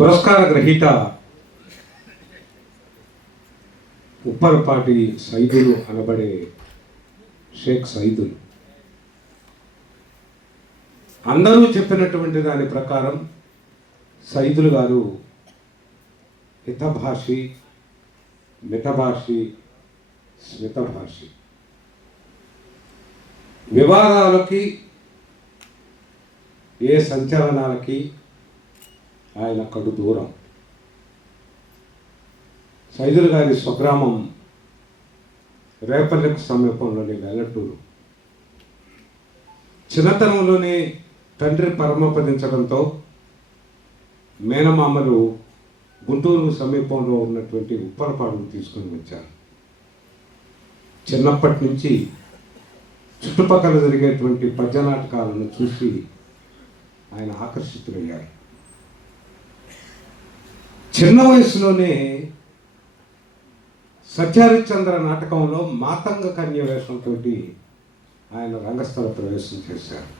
పురస్కార గ్రహీత ఉప్పరపాటి సైదులు అనబడే షేక్ సైదులు. అందరూ చెప్పినటువంటి దాని ప్రకారం సైదులు గారు హితభాషి, మితభాషి, స్మితభాషి. వివాదాలకి, ఏ సంచలనాలకి ఆయన కడు దూరం. సైదులు గారి స్వగ్రామం రేపల్లెకు సమీపంలోని వెల్లటూరు. చిన్నతనంలోనే తండ్రి పరమపదించడంతో మేనమామలు గుంటూరు సమీపంలో ఉన్నటువంటి ఉప్పరపాడును తీసుకొని వచ్చారు. చిన్నప్పటి నుంచి చుట్టుపక్కల జరిగేటువంటి పద్య నాటకాలను చూసి ఆయన ఆకర్షితులయ్యారు. చిన్న వయసులోనే సత్యహరిశ్చంద్ర నాటకంలో మాతంగ కన్య వేషంతో ఆయన రంగస్థల ప్రవేశం చేశారు.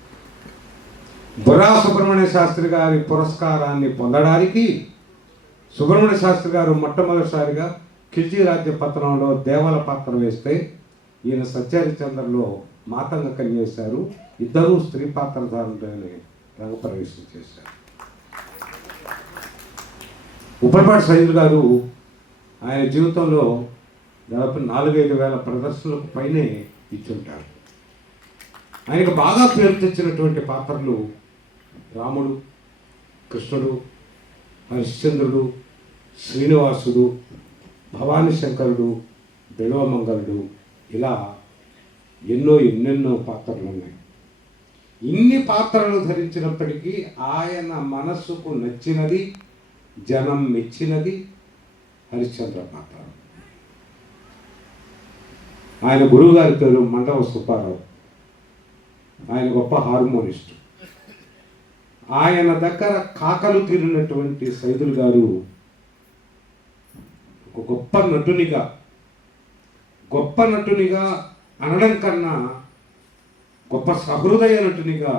బుర్రా సుబ్రహ్మణ్య శాస్త్రి గారి పురస్కారాన్ని పొందడానికి సుబ్రహ్మణ్య శాస్త్రి గారు మొట్టమొదటిసారిగా ఖిల్జీ రాజ్య పతనంలో దేవల పాత్ర వేస్తే ఈయన సత్యహరిశ్చంద్రలో మాతంగ కన్య వేశారు. ఇద్దరూ స్త్రీ పాత్రధారులనే రంగప్రవేశం చేశారు. ఉప్పరపాటి సైదులు గారు ఆయన జీవితంలో దాదాపు 4-5 వేల ప్రదర్శనలకు పైనే ఇచ్చుంటారు. ఆయనకు బాగా పేరు తెచ్చినటువంటి పాత్రలు రాముడు, కృష్ణుడు, హరిశ్చంద్రుడు, శ్రీనివాసుడు, భవానీ శంకరుడు, బిల్వమంగళుడు, ఇలా ఎన్నెన్నో పాత్రలు ఉన్నాయి. ఇన్ని పాత్రలు ధరించినప్పటికీ ఆయన మనస్సుకు నచ్చినది, జనం మెచ్చినది హరిశ్చంద్ర పాత్ర. ఆయన గురువు గారి పేరు మండవ సుబ్బారావు. ఆయన గొప్ప హార్మోనిస్టు. ఆయన దగ్గర కాకలు తీరినటువంటి సైదులు గారు ఒక గొప్ప నటునిగా అనడం కన్నా గొప్ప సహృదయ నటునిగా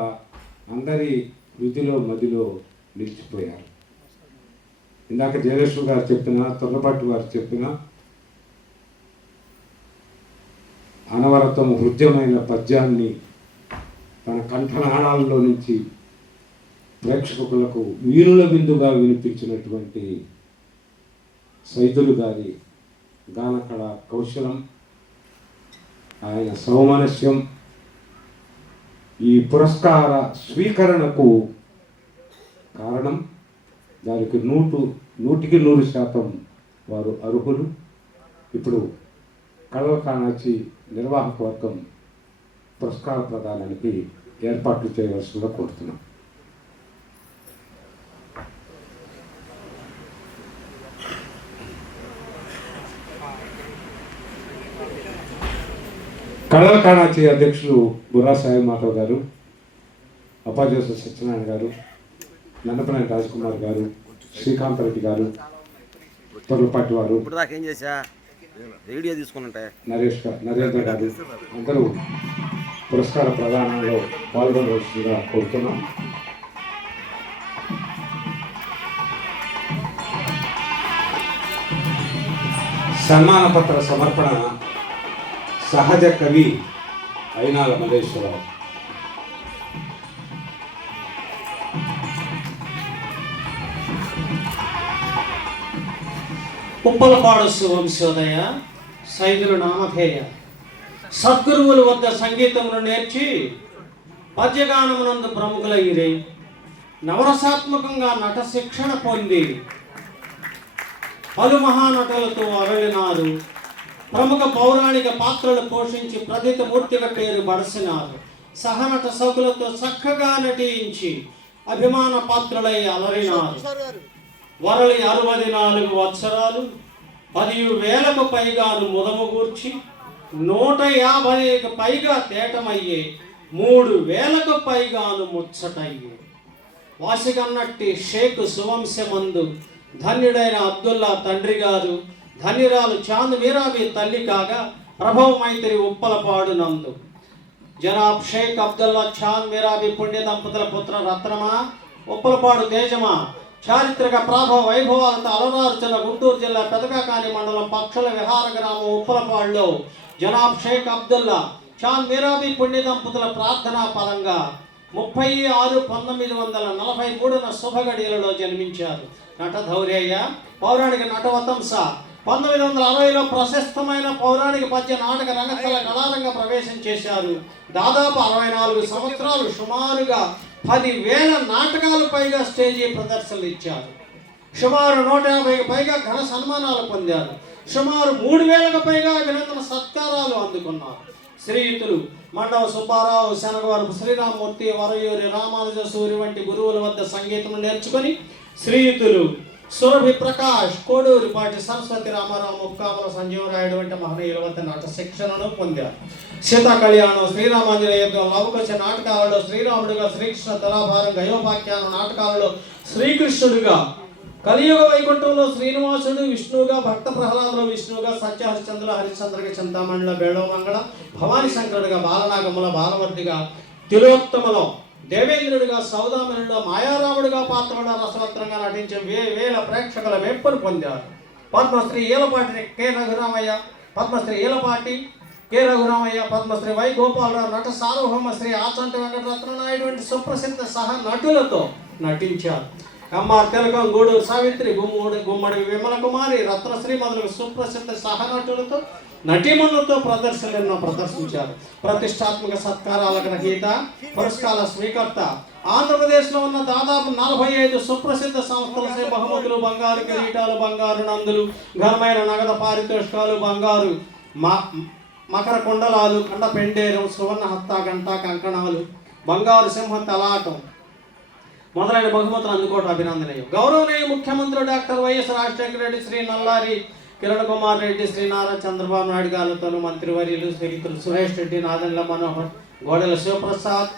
అందరి హృదిలో మదిలో నిలిచిపోయారు. ఇందాక జయలక్ష్మి గారు చెప్పిన, తొర్రపాటి వారు చెప్పిన అనవరతం హృద్యమైన పద్యాన్ని తన కంఠనాళాల్లో నుంచి ప్రేక్షకులకు వీణుల బిందుగా వినిపించినటువంటి సైదులు గారి గానకళ కౌశలం, ఆయన సౌమనస్యం ఈ పురస్కార స్వీకరణకు కారణం. దానికి 100% వారు అర్హులు. ఇప్పుడు కళల కానాచి నిర్వాహక వర్గం పురస్కార ప్రదానానికి ఏర్పాట్లు చేయవలసిందిగా కోరుతున్నాం. కళల కానాచి అధ్యక్షులు బుర్రా సాయి మాధవ్ గారు, అప్పాజోస సత్యనారాయణ గారు, నందపనేని రాజ్కుమార్ గారు, శ్రీకాంత్ రెడ్డి గారు, తొర్రపాటి వారు, నరేంద్ర గారు అందరూ పురస్కార ప్రదానంలో పాల్గొనవలసిందిగా కోరుతున్నాం. సన్మాన పత్ర సమర్పణ సహజ కవి అయినాల మల్లేశ్వరరావు. ఉప్పలపాడు వంశోదయ సైదులు నామధేయ. సద్గురువుల వద్ద సంగీతమును నేర్చి పద్యగానమునందు ప్రముఖులయ్యిరి. నవరసాత్మకంగా నట శిక్షణ పొంది పలు మహానటులతో అరళినారు. ప్రముఖ పౌరాణిక పాత్రలు పోషించి ప్రథితమూర్తిగా పేరు బడసినారు. సహనట సకులతో చక్కగా నటించి అభిమాన పాత్రలై అలరినారు. వరలి 64 వత్సరాలు 10,000కు పైగాను ముదము గూర్చి 150కు పైగా తేటమయ్యే 3,000కు పైగాను ముచ్చటయ్యే. వాసిగన్నట్టి షేక్ సువంశమందు ధన్యుడైన అబ్దుల్లా తండ్రి గారు, ధన్యురాలు చాంద్ మీరాబి తల్లి కాగా ప్రభవ మైత్రి ఉప్పలపాడు నందు జనాబ్ షేక్ అబ్దుల్లా చాంద్ మీరాబి పుణ్య దంపతుల పుత్ర రత్నమా, ఉప్పలపాడు తేజమా, చారిత్రక ప్రాభవ వైభవాలతో అలరార్చున్న గుంటూరు జిల్లా పెదకాకాని మండలం పక్షుల విహార గ్రామం ఉప్పలపాడులో జనాబ్ షేక్ అబ్దుల్లా చాంద్ మీరాబీ పుణ్య దంపతుల ప్రార్థనా ఫలంగా 36/1943 శుభగడియలలో జన్మించారు. నట ధౌర్యయ్య పౌరాణిక నటవతంస 1960లో ప్రశస్తమైన పౌరాణిక పద్య నాటక రంగస్థల కళారంగ ప్రవేశం చేశారు. దాదాపు 64 సంవత్సరాలు సుమారుగా 10,000 నాటకాలు పైగా స్టేజీ ప్రదర్శనలు ఇచ్చారు. సుమారు 150కి పైగా ఘన సన్మానాలు పొందారు. సుమారు 3,000కు పైగా అభినందన సత్కారాలు అందుకున్నారు. శ్రీయుతులు మండవ సుబ్బారావు, శనగవరపు శ్రీరామమూర్తి, వరయూరి రామానుజ సూరి వంటి గురువుల వద్ద సంగీతం నేర్చుకొని శ్రీయుతులు సురభి ప్రకాష్, కోడూరిపాటి సరస్వతి రామారావు, ముక్కామల సంజీవరాయుడు వంటి మహనీయుల వద్ద నాట శిక్షణను పొందారు. సీతా కళ్యాణం, శ్రీరామాంజనేయ యుద్ధం, లవకుశ నాటకాలలో శ్రీరాముడిగా, శ్రీకృష్ణ తులాభారం, గయోపాఖ్యానం నాటకాలలో శ్రీకృష్ణుడిగా, కలియుగ వైకుంఠంలో శ్రీనివాసుడు విష్ణువుగా, భక్త ప్రహ్లాదులో విష్ణువుగా, సత్య హరిశ్చంద్ర హరిశ్చంద్రకి చింతామణిలో బేళవమంగళ, భవానీ శంకరుడిగా, బాలనాగముల బాలవర్తిగా, తిలోత్తమలో దేవేంద్రుడిగా, సౌదామనుడిలో మాయారాముడిగా పాత్రలో రసవత్రంగా నటించే వేల ప్రేక్షకుల మెప్పును పొందారు. Padmashri Eelapati K Raghuramayya, Padmashri Eelapati K Raghuramayya, Padmashri Y Gopalarao, నట సార్వభౌమ శ్రీ ఆచంట వెంకటరత్న నాయుడు వంటి సుప్రసిద్ధ సహ నటులతో నటించారు. కమ్మార్ తిలకం, గూడూరు సావిత్రి, గుమ్మడి విమల కుమారి, రత్నశ్రీ మొదలగు సుప్రసిద్ధ సహనటులతో నటీమణులతో ప్రదర్శనలను ప్రదర్శించారు. ప్రతిష్టాత్మక సత్కారాల గ్రహీత, పురస్కార స్వీకర్త, ఆంధ్రప్రదేశ్లో ఉన్న దాదాపు 45 సుప్రసిద్ధ సంస్థలచే బహుమతులు, బంగారు కిరీటాలు, బంగారు నందులు, ఘనమైన నగద పారితోషికాలు, బంగారు మకర కుండలాలు, కండ పెండేరం, సువర్ణ హస్త గంట కంకణాలు, బంగారు సింహ తలాటం మొదలైన బహుమతులు అందుకోవడం అభినందనీయం. గౌరవనీయ ముఖ్యమంత్రి డాక్టర్ వైఎస్ రాజశేఖర రెడ్డి, శ్రీ నల్లారి కిరణ్ కుమార్ రెడ్డి, శ్రీ నారా చంద్రబాబు నాయుడు గారితో మంత్రివర్యులు శ్రీయుతులు సురేష్ రెడ్డి, నాదెండ్ల మనోహర్, గోడెల శివప్రసాద్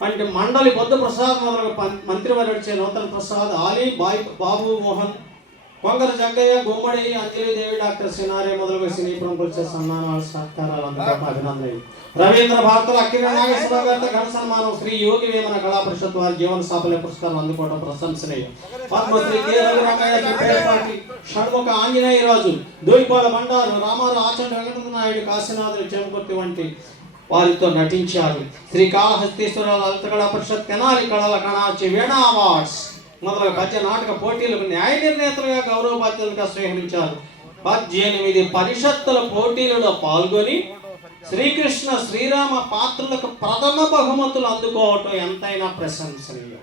వంటి మండలి బొద్దు ప్రసాద్ మొదలగు మంత్రివర్యుడిచే నూతన ప్రసాద్, ఆలీ బాబు మోహన్, కొంగర జగ్గయ్య, గుమ్మడి అంజలిదేవి, డాక్టర్ సినారే మొదలగు సినీ ప్రముఖులచే సన్మానాలు సత్కారాలు అందుకోవడం అభినందనీయం. రవీంద్ర భారతుల అక్కిన నాగేశ్వర గారితో ఘన సన్మానం, శ్రీ యోగి వేమన కళా పరిషత్ వారి జీవన సాఫల్య పురస్కారం అందుకోవడం ప్రశంసనీయం. పద్మశ్రీ కె రఘురామయ్య, పేరుపాటి షణ్ముఖ ఆంజనేయరాజు, దోయిపాల బండారు, రామారావు, ఆచంట వెంకటరత్న నాయుడు, కాశీనాథులు, చెంకుర్తి వంటి వారితో నటించారు. శ్రీ కాళహస్తీశ్వర లలిత కళా పరిషత్, తెనాలి కళల కణాచి, వీణా అవార్డ్స్ మొదలగు పద్య నాటక పోటీలకు న్యాయ నిర్ణేతలుగా గౌరవ బాధ్యతలుగా స్వీకరించారు. 18 పరిషత్తుల పోటీలలో పాల్గొని శ్రీకృష్ణ శ్రీరామ పాత్రలకు ప్రథమ బహుమతులు అందుకోవటం ఎంతైనా ప్రశంసనీయం.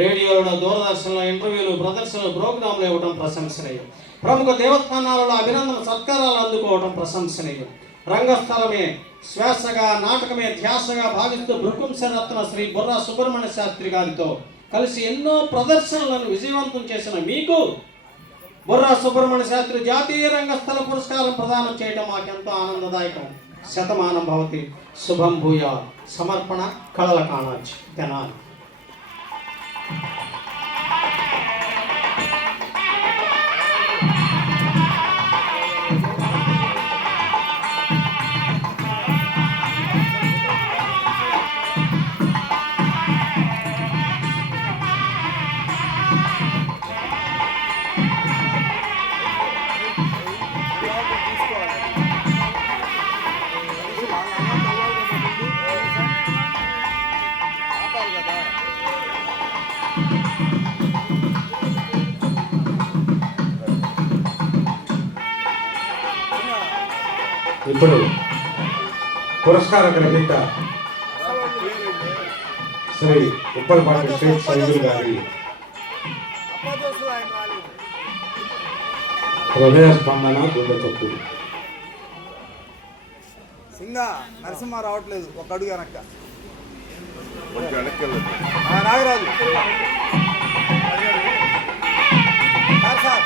రేడియోలో, దూరదర్శన్లో ఇంటర్వ్యూలు, ప్రదర్శనలు, ప్రోగ్రాంలు ఇవ్వడం ప్రశంసనీయం. ప్రముఖ దేవస్థానాలలో అభినందన సత్కారాలు అందుకోవడం ప్రశంసనీయం. రంగస్థలమే శ్వాసగా, నాటకమే ధ్యాసగా భావిస్తూ భృకుంశరత్న శ్రీ బుర్రా సుబ్రహ్మణ్య శాస్త్రి గారితో కలిసి ఎన్నో ప్రదర్శనలను విజయవంతం చేసిన మీకు బుర్రా సుబ్రహ్మణ్య శాస్త్రి జాతీయ రంగస్థల పురస్కారం ప్రదానం చేయడం మాకెంతో ఆనందదాయకం. శతమానం భవతి, శుభం భూయా. సమర్పణ కళల కాణాచి, తెనాలి. ఇప్పుడు పురస్కార గ్రహీత శ్రీ ఉప్పలపాటి షేక్ సైదుల్ గారి హృదయ స్పందన, గుండె చప్పుడు. సింగా నరసింహ రావట్లేదు, ఒక అడుగు వెనక్క. నాగరాజు సార్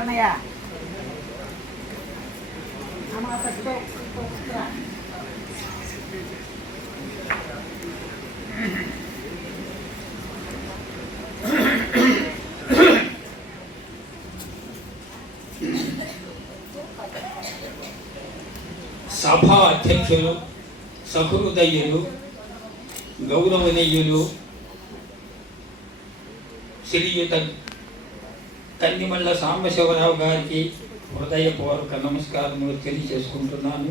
అన్నయ్య సభా అధ్యక్షులు, సహృదయులు, గౌరవనీయులు, శ్రీయుత కన్నిమళ్ళ సాంబశివరావు గారికి హృదయపూర్వక నమస్కారములు తెలియజేసుకుంటున్నాను.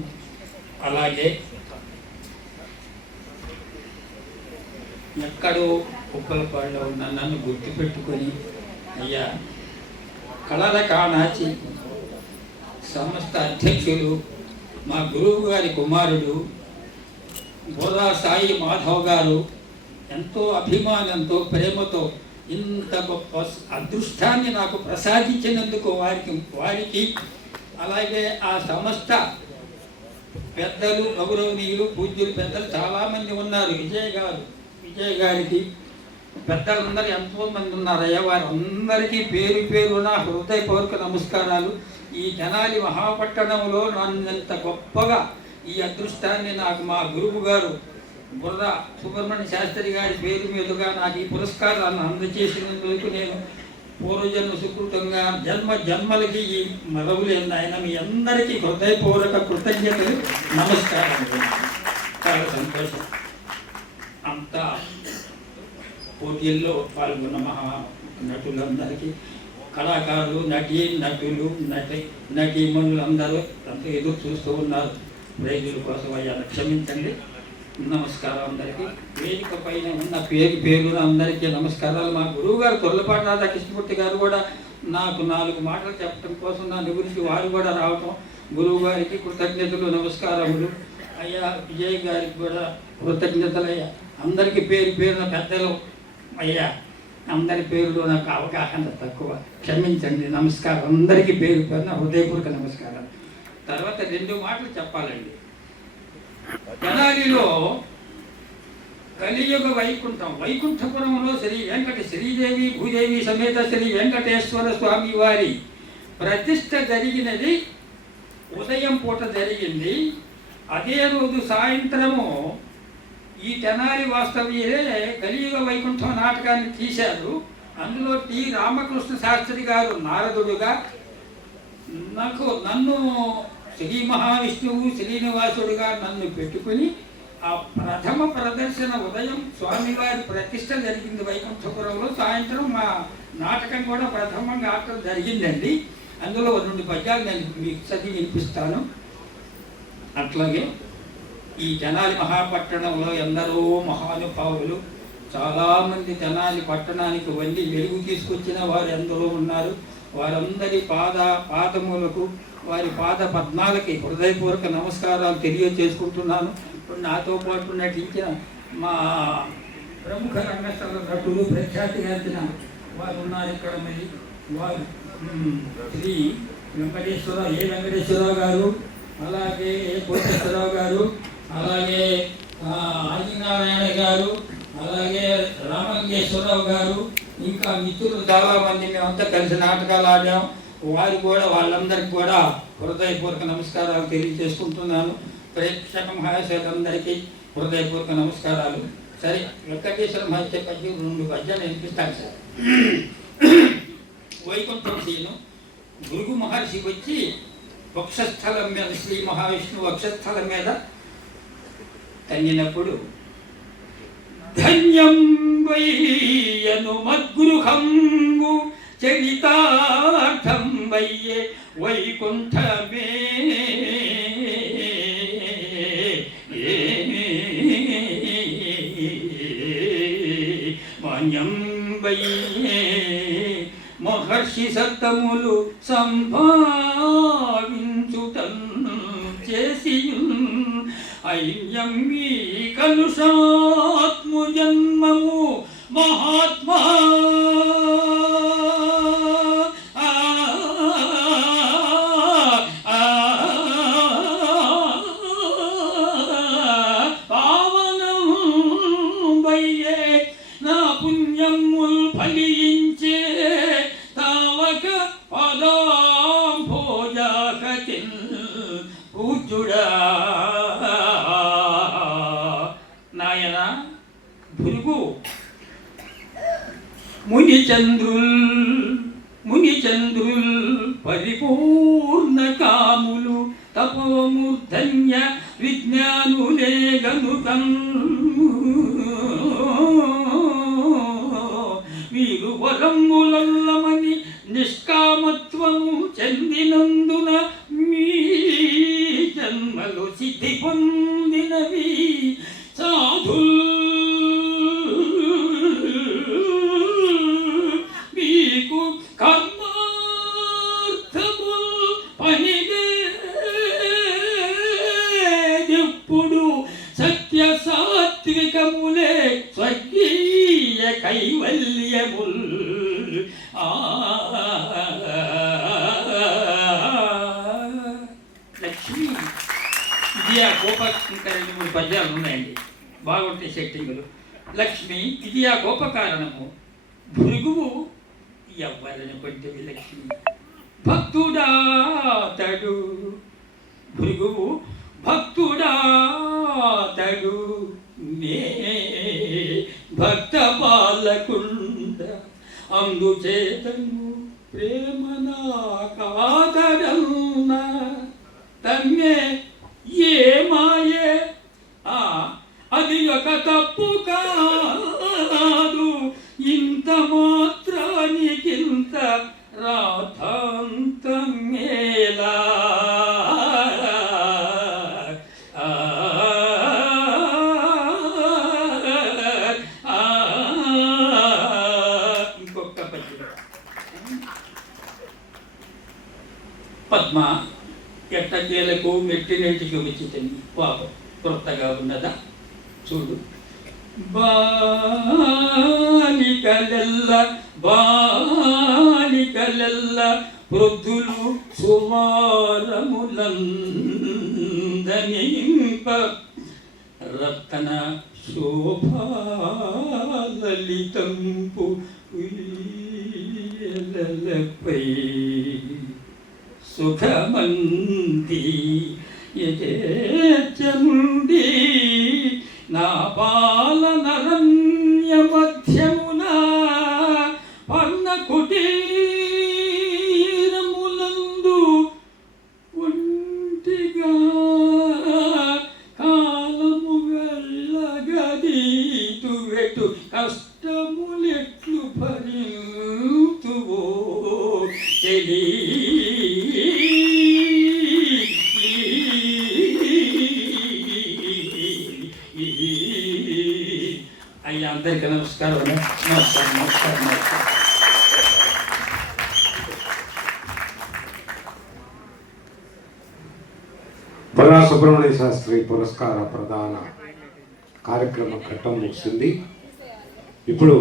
అలాగే ఎక్కడో ఉప్పలపాడులో ఉన్న నన్ను గుర్తుపెట్టుకొని అయ్యా కళల కానాచి సంస్థ అధ్యక్షులు, మా గురువు గారి కుమారుడు బుర్రా సాయి మాధవ్ గారు ఎంతో అభిమానంతో ప్రేమతో ఇంత గొప్ప అదృష్టాన్ని నాకు ప్రసాదించినందుకు వారికి అలాగే ఆ సంస్థ పెద్దలు, గౌరవనీయులు, పూజ్యులు పెద్దలు చాలామంది ఉన్నారు. విజయ్ గారికి పెద్దలందరూ ఎంతోమంది ఉన్నారయ్యా. వారందరికీ పేరు పేరున హృదయపూర్వక నమస్కారాలు. ఈ తెనాలి మహాపట్టణంలో నన్నంత గొప్పగా ఈ అదృష్టాన్ని నాకు మా గురువు గారు బుర్రా సుబ్రహ్మణ్య శాస్త్రి గారి పేరు మీదుగా నాకు ఈ పురస్కారాలను అందజేసినందుకు నేను పూర్వజన్మ సుకృతంగా జన్మలకి ఈ మరవులేని ఆయన మీ అందరికీ హృదయపూర్వక కృతజ్ఞతలు, నమస్కారాలు. చాలా సంతోషం. అంతా పోటీల్లో పాల్గొన్న మహా నటులందరికీ, కళాకారులు, నటులు, నటీమణులు అందరూ అంతా ఎదురు చూస్తూ ఉన్నారు ప్రైజుల కోసం. అయ్యా క్షమించండి. నమస్కారం అందరికీ. వేదిక పైన ఉన్న పేరున అందరికీ నమస్కారాలు. మా గురువు గారు తొర్లపాటి రాధాకృష్ణమూర్తి గారు కూడా నాకు 4 మాటలు చెప్పడం కోసం నా గురించి వారు కూడా రావటం, గురువు గారికి కృతజ్ఞతలు, నమస్కారములు. అయ్యా విజయ్ గారికి కూడా కృతజ్ఞతలు. అయ్యా అందరికీ పేరున పెద్దలు అయ్యా అందరి పేరులో నాకు అవగాహన తక్కువ, క్షమించండి. నమస్కారం అందరికీ పేరున హృదయపూర్వక నమస్కారాలు. తర్వాత 2 మాటలు చెప్పాలండి. తెనాలిలో కలియుగ వైకుంఠపురంలో శ్రీదేవి భూదేవి సమేత శ్రీ వెంకటేశ్వర స్వామి వారి ప్రతిష్ట జరిగినది ఉదయం పూట జరిగింది. అదే రోజు సాయంత్రము ఈ తెనాలి వాస్తవ్యే కలియుగ వైకుంఠం నాటకాన్ని తీశారు. అందులో టి రామకృష్ణ శాస్త్రి గారు నారదుడుగా, నన్ను శ్రీ మహావిష్ణువు శ్రీనివాసుడుగా నన్ను పెట్టుకుని ఆ ప్రథమ ప్రదర్శన ఉదయం స్వామివారి ప్రతిష్ట జరిగింది వైకుంఠపురంలో. సాయంత్రం మా నాటకం కూడా ప్రథమంగా ఆటం జరిగిందండి. అందులో 2 పద్యాలు నేను మీకు చదివి వినిపిస్తాను. అట్లాగే ఈ తెనాలి మహాపట్టణంలో ఎందరో మహానుభావులు, చాలామంది తెనాలి పట్టణానికి వండి వెలుగు తీసుకొచ్చిన వారు ఎందరో ఉన్నారు. వారందరి పాదములకు, వారి పాద పద్మాలకి హృదయపూర్వక నమస్కారాలు తెలియజేసుకుంటున్నాను. ఇప్పుడు నాతో పాటు నటించిన మా ప్రముఖ రంగస్థల నటులు, ప్రఖ్యాతిగాంచిన వారు ఉన్నారు ఇక్కడ. మరి వారు శ్రీ వెంకటేశ్వరరావు గారు, అలాగే కోటేశ్వరరావు గారు, అలాగే ఆదినారాయణ గారు, అలాగే రామలింగేశ్వరరావు గారు, ఇంకా మిత్రులు చాలామంది మేమంతా కలిసి నాటకాలు ఆడాం. వాళ్ళందరికీ కూడా హృదయపూర్వక నమస్కారాలు తెలియజేసుకుంటున్నాను. ప్రేక్షక మహాశయులందరికీ హృదయపూర్వక నమస్కారాలు. సరే, వెంకటేశ్వర మహర్షి పద్యం 2 పద్యాలు వినిపిస్తాను సార్. వైకుంఠం సీను భృగు మహర్షి వచ్చి వక్షస్థలం మీద, శ్రీ మహావిష్ణువు వక్షస్థలం మీద తన్నినప్పుడు ధన్యం వయ్యను మద్గృహంబు చరితార్థం వయ్యే వైకుంఠమే మాన్యం వయ్యే మహర్షి సత్తములు సంభావించుటన్ చేసి ఐన్యం కలుషాత్ము జన్మము మహాత్మా పావనం వయ్యే నా పుణ్యముల్ ఫలించే తావక పదాం భోజాకతిన్ పూజ్యుడా నాయన భృగు మునిచంద్రుల్ పరిపూర్ణ కాములు తపోమూర్ధన్య విజ్ఞానులే గనుకం వీరు వరములల్లమని నిష్కామత్వము చెందినందున మీ జన్మలు సిద్ధి పొందినవి సాధు మీకు కర్మార్థము పనిదేప్పుడు సత్య సాత్వికములే స్వర్గీయ కైవల్యముల్ లక్ష్మి ఇది ఆ కోప ఇంకా 2-3 పద్యాలు ఉన్నాయండి, బాగుంటాయి సెట్టింగులు. లక్ష్మి ఇది ఆ గోప కారణము, భృగువు ఎవ్వరని కొంచెం లక్ష్మి భక్తుడాతడు, భృగువు భక్తుడాతడు నే భక్త బాలకుండ అందుచేతను ప్రేమ నాకాదరన్న తన్నే ఏ మాయే అది ఒక తప్పు కాదు, ఇంత మాత్రానికింత రాధాంతమేలా ఇంకొక పద్యం. పద్మ ఎట్టకేలకు మెట్టినెంటికి విచితని పాపం కొత్తగా ఉన్నదా చూడు. బాలికలెల్ల వృద్ధులు సుమారములందనింప రత్న శోభాలలితంపు ఉయ్యలపై సుఖమంది యజేచముండి నా పాలనరణ్య మధ్యమున పన్న కుటీరములందు ఒంటిగా కాలము వెళ్ళగదీతు వెటు కష్టములెట్లు భరింతువో తెలి అయ్యా అందరికీ నమస్కారం. బొర్రా సుబ్రహ్మణ్య శాస్త్రి పురస్కార ప్రదాన కార్యక్రమ ఘట్టం ముగిసింది. ఇప్పుడు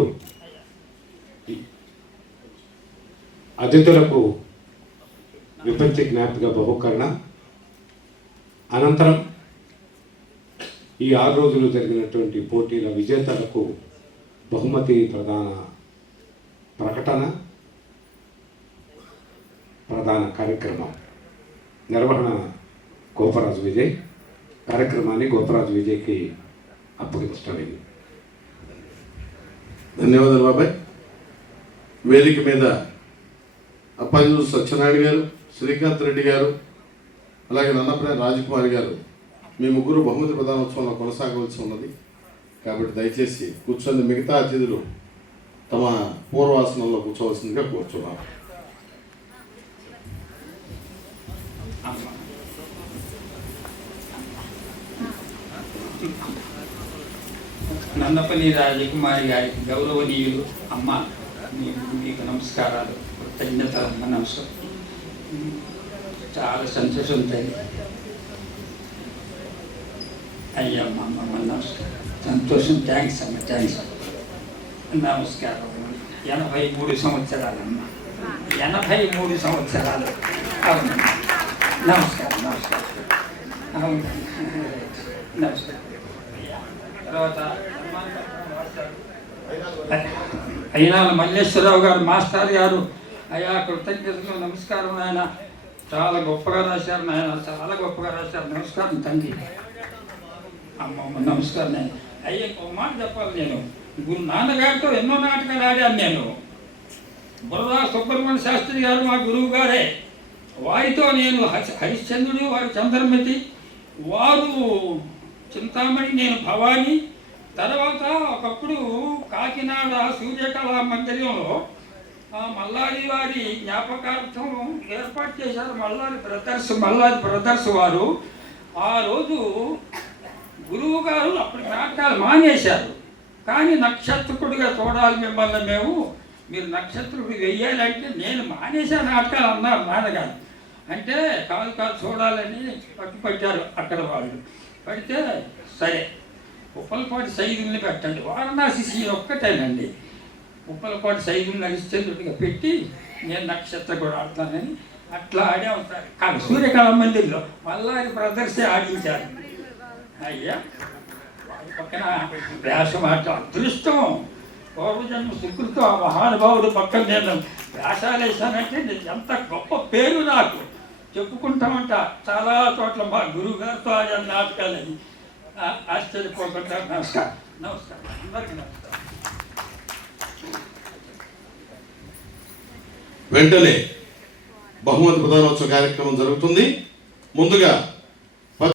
అతిథులకు విపంచ జ్ఞాపిక బహుకరణ అనంతరం ఈ 6 రోజులు జరిగినటువంటి పోటీల విజేతలకు బహుమతి ప్రదాన ప్రకటన ప్రధాన కార్యక్రమం నిర్వహణ గోపరాజు విజయ్. కార్యక్రమాన్ని గోపరాజు విజయ్కి అప్పగించడమైంది. ధన్యవాదాలు బాబాయ్. వేదిక మీద అప్పాజీ సత్యనారాయణ గారు, శ్రీకాంత్ రెడ్డి గారు, అలాగే నన్నపనేని రాజకుమారి గారు మీ ముగ్గురు బహుమతి ప్రదానోత్సవంలో కొనసాగవలసి ఉన్నది. కాబట్టి దయచేసి కూర్చొని మిగతా అతిథులు తమ పూర్వాసనంలో కూర్చోవలసిందిగా కూర్చున్నారు. నన్నపల్లి రాజకుమారి గారికి గౌరవనీయులు అమ్మ మీకు నమస్కారాలు, కృతజ్ఞతలు. నమస్కారం. చాలా సంతోషం ఉంటుంది అయ్యా అమ్మ, నమస్కారం. సంతోషం. థ్యాంక్స్ అమ్మ, థ్యాంక్స్. నమస్కారం. 83 సంవత్సరాలమ్మా, 83 సంవత్సరాలు. అవును, నమస్కారం. అవును, నమస్కారం. తర్వాత అయినాల మల్లేశ్వరరావు గారు మాస్టర్ గారు, అయ్యా కృతజ్ఞతలు, నమస్కారం నాయన, చాలా గొప్పగా రాశారు నాయన, చాలా గొప్పగా రాశారు, నమస్కారం తండ్రి. అమ్మమ్మ నమస్కారం నాయన. అయ్యా ఒక మాట చెప్పాలి, నేను నాన్నగారితో ఎన్నో నాటకాలు ఆడాను. నేను బుర్రా సుబ్రహ్మణ్య శాస్త్రి గారు మా గురువు గారే, వారితో నేను హరిశ్చంద్రుడు, వారి చంద్రమతి, వారు చింతామణి, నేను భవాని. తర్వాత ఒకప్పుడు కాకినాడ సూర్యకళా మందిరంలో మల్లాది వారి జ్ఞాపకార్థం ఏర్పాటు చేశారు. మల్లాది బ్రదర్స్ వారు. ఆ రోజు గురువు గారు అప్పటి నాటకాలు మానేశారు. కానీ నక్షత్రకుడిగా చూడాలి మిమ్మల్ని మేము, మీరు నక్షత్రుడు వెయ్యాలంటే నేను మానేసా నాటకాలు అన్నారు నాన్నగారు. అంటే కాదు చూడాలని పట్టుపట్టారు అక్కడ వాళ్ళు. పడితే సరే ఉప్పలపాటి సైదుల్ని పెట్టండి, వారణాసి సీన్ ఒక్కటేనండి. ఉప్పలపాటి సైదుల్ని హరిశ్చంద్రుడిగా పెట్టి నేను నక్షత్ర కూడా ఆడతానని అట్లా ఆడే ఉంటారు. కానీ సూర్యకళా మందిర్లో మల్లాది బ్రదర్సే ఆడించారు. అయ్యా పక్కన వ్యాసం ఆట అదృష్టం, పూర్వజన్మ సుకృతం. ఆ మహానుభావుడు పక్కన నేను వ్యాసాలు వేసానంటే ఎంత గొప్ప పేరు నాకు చెప్పుకుంటామంట. చాలా చోట్ల మా గురువు గారితో ఆడిన నాటకాలని ఆశ్చర్యపోతుంటారు. నమస్కారం. అందరికీ నమస్కారం. వెంటనే బహుమతి ప్రదానోత్సవ కార్యక్రమం జరుగుతుంది. ముందుగా